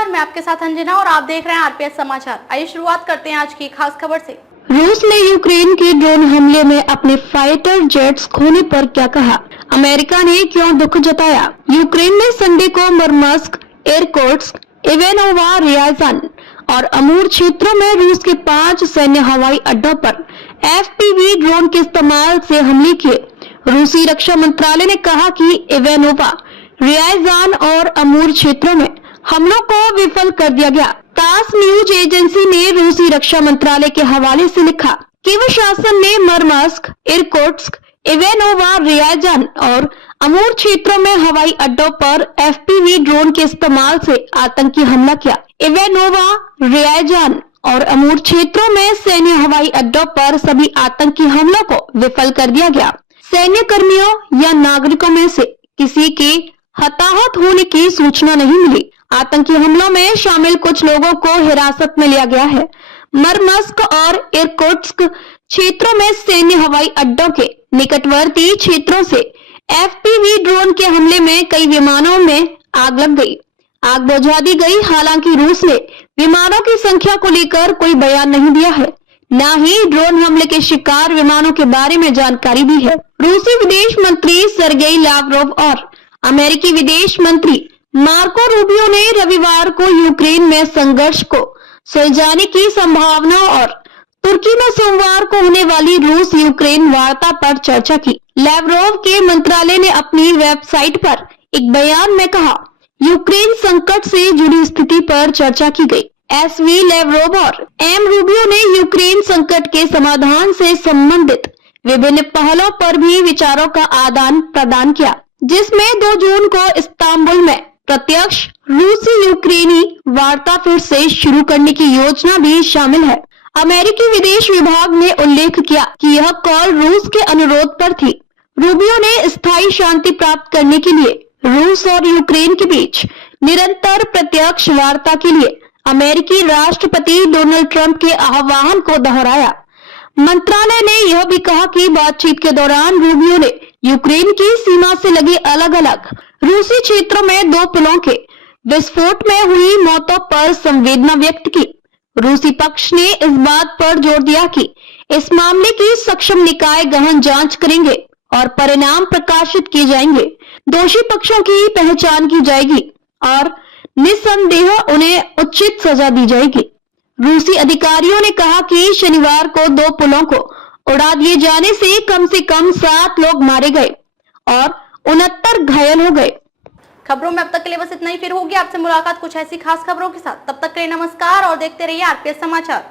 नमस्कार, मैं आपके साथ अंजना और आप देख रहे हैं आरपीएस समाचार। आइए शुरुआत करते हैं आज की खास खबर से। रूस ने यूक्रेन के ड्रोन हमले में अपने फाइटर जेट्स खोने पर क्या कहा? अमेरिका ने क्यों दुख जताया? यूक्रेन ने संडे को मुर्मांस्क, इरकुत्स्क, इवानोवा, रियाज़ान और अमूर क्षेत्रों में रूस के 5 सैन्य हवाई अड्डों पर एफपीवी ड्रोन के इस्तेमाल से हमले किए। रूसी रक्षा मंत्रालय ने कहा कि इवानोवा, रियाज़ान और अमूर क्षेत्रों में हमलों को विफल कर दिया गया। तास न्यूज एजेंसी ने रूसी रक्षा मंत्रालय के हवाले से लिखा कि कीव शासन ने मुर्मांस्क, इरकुत्स्क, इवानोवा, रियाज़ान और अमूर क्षेत्रों में हवाई अड्डों पर एफपीवी ड्रोन के इस्तेमाल से आतंकी हमला किया। इवानोवा, रियाज़ान और अमूर क्षेत्रों में सैन्य हवाई अड्डों पर सभी आतंकी हमलों को विफल कर दिया गया। सैन्य कर्मियों या नागरिकों में से किसी के हताहत होने की सूचना नहीं मिली। आतंकी हमलों में शामिल कुछ लोगों को हिरासत में लिया गया है। मुर्मांस्क और इरकुत्स्क क्षेत्रों में सैन्य हवाई अड्डों के निकटवर्ती क्षेत्रों से एफपीवी ड्रोन के हमले में कई विमानों में आग लग गई। आग बुझा दी गई। हालांकि रूस ने विमानों की संख्या को लेकर कोई बयान नहीं दिया है, न ही ड्रोन हमले के शिकार विमानों के बारे में जानकारी दी है। रूसी विदेश मंत्री सर्गेई लावरोव और अमेरिकी विदेश मंत्री मार्को रूबियो ने रविवार को यूक्रेन में संघर्ष को सुलझाने की संभावना और तुर्की में सोमवार को होने वाली रूस यूक्रेन वार्ता पर चर्चा की। लावरोव के मंत्रालय ने अपनी वेबसाइट पर एक बयान में कहा, यूक्रेन संकट से जुड़ी स्थिति पर चर्चा की गई। एसवी लावरोव और एम रूबियो ने यूक्रेन संकट के समाधान से संबंधित विभिन्न पहलों पर भी विचारों का आदान प्रदान किया, जिसमें 2 जून को इस्तांबुल में प्रत्यक्ष रूसी यूक्रेनी वार्ता फिर से शुरू करने की योजना भी शामिल है। अमेरिकी विदेश विभाग ने उल्लेख किया कि यह कॉल रूस के अनुरोध पर थी। रूबियो ने स्थायी शांति प्राप्त करने के लिए रूस और यूक्रेन के बीच निरंतर प्रत्यक्ष वार्ता के लिए अमेरिकी राष्ट्रपति डोनाल्ड ट्रंप के आह्वान को दोहराया। मंत्रालय ने यह भी कहा कि बातचीत के दौरान रूबियो ने यूक्रेन की सीमा से लगे अलग अलग रूसी क्षेत्रों में 2 पुलों के विस्फोट में हुई मौतों पर संवेदना व्यक्त की। रूसी पक्ष ने इस बात पर जोर दिया कि इस मामले की सक्षम निकाय गहन जांच करेंगे और परिणाम प्रकाशित किए जाएंगे। दोषी पक्षों की पहचान की जाएगी और निस्संदेह उन्हें उचित सजा दी जाएगी। रूसी अधिकारियों ने कहा कि शनिवार को 2 पुलों को उड़ा दिए जाने से कम 7 लोग मारे गए और 69 घायल हो गए। खबरों में अब तक के लिए बस इतना ही। फिर होगी आपसे मुलाकात कुछ ऐसी खास खबरों के साथ। तब तक के लिए नमस्कार और देखते रहिए आरपीएस समाचार।